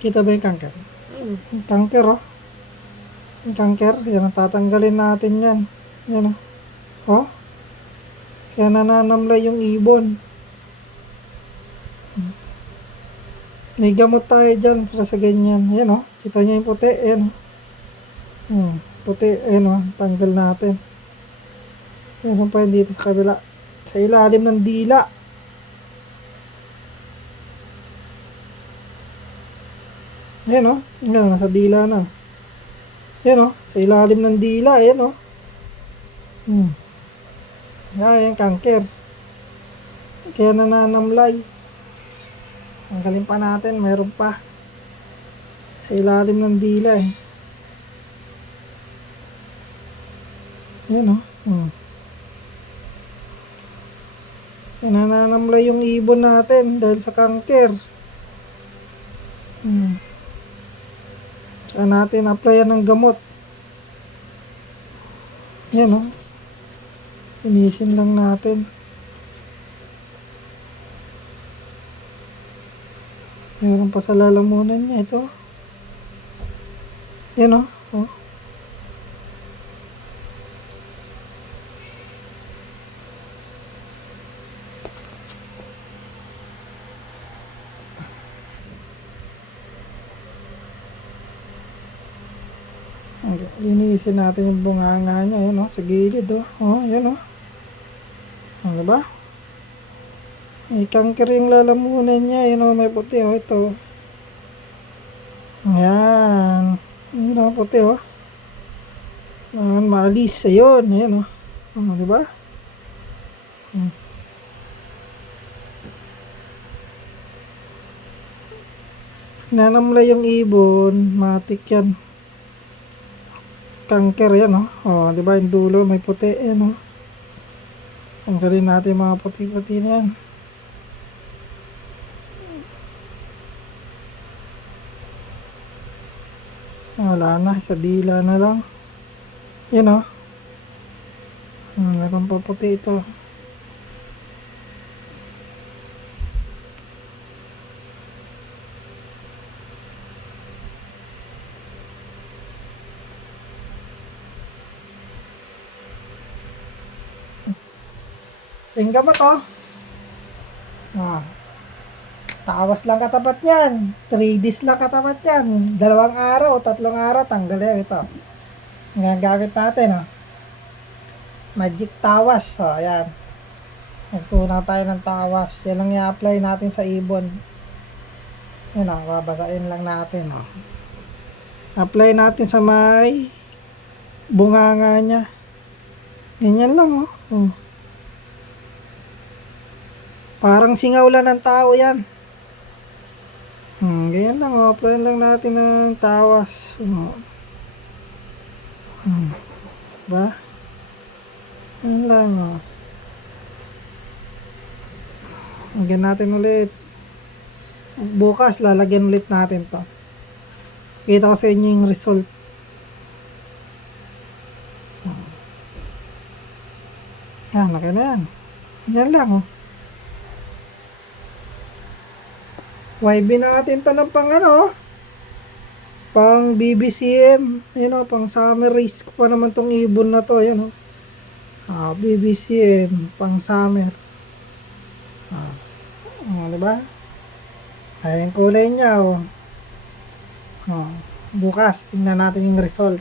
Kita ba yung kanker? Yung kanker, oh. Yung kanker, yan, tatanggalin natin yan. Yan, oh. Kaya nananamlay yung ibon. May gamot tayo dyan para sa ganyan. Yan, oh. Kita nyo yung puti, yan. Puti, yan, oh. Tanggal natin. Meron pa yun dito sa kabila. Sa ilalim ng dila. Yan, oh. Yan, nasa dila na. Yan, oh. Sa ilalim ng dila, yan, oh. Yan, kanker. Kaya nananamlay. Tanggalin pa natin, meron pa. Sa ilalim ng dila, eh. Yan, oh. Kaya nananamlay yung ibon natin dahil sa kanker. Tsaka natin applyan ng gamot. Yan, oh. Inisin lang natin. Meron pa sa lalamunan niya ito. Yan, oh. Linisin natin yung bunganga niya. Yan, oh. Sa gilid, oh. Yan, oh. Diba? May kanker yung lalamunan niya. Yan, oh. May puti, oh. Ito. Yan. Yan, oh. Puti, oh. Maalis. Ayun. Yan, oh. Diba? Nanamlay yung ibon. Matik yan. Kanker yan, oh. Diba yung dulo may puti, yan, oh. Tanggalin natin mga puti-puti na yan. Wala na, sa dila na lang. Yan, oh. Meron pa puti ito. Yung gamot, oh. Tawas lang katapat yan. 3 days lang katapat yan. 2 araw, 3 araw, tanggal yan ito. Ang gamit natin, oh. Magic tawas, oh, ayan. Nagtunaw tayo ng tawas. Yan ang i-apply natin sa ibon. Yan, oh, babasain lang natin, oh. Apply natin sa may bunganga niya. Ganyan lang, oh. Parang singaw lang ng tao yan. Ganyan lang, oh. Apply lang natin ng tawas. Diba? Ganyan lang, oh. Lagyan natin ulit. Bukas, lalagyan ulit natin to. Kita ko sa inyo yung result. Yan, laki na yan. Yan lang, oh. YB natin to ng pang pang BBCM. Yun, oh, pang summer race ko pa naman tong ibon na to. Yan, oh. BBCM, pang summer. Diba? Ay, yung kulay niya, oh. Bukas, tingnan natin yung result.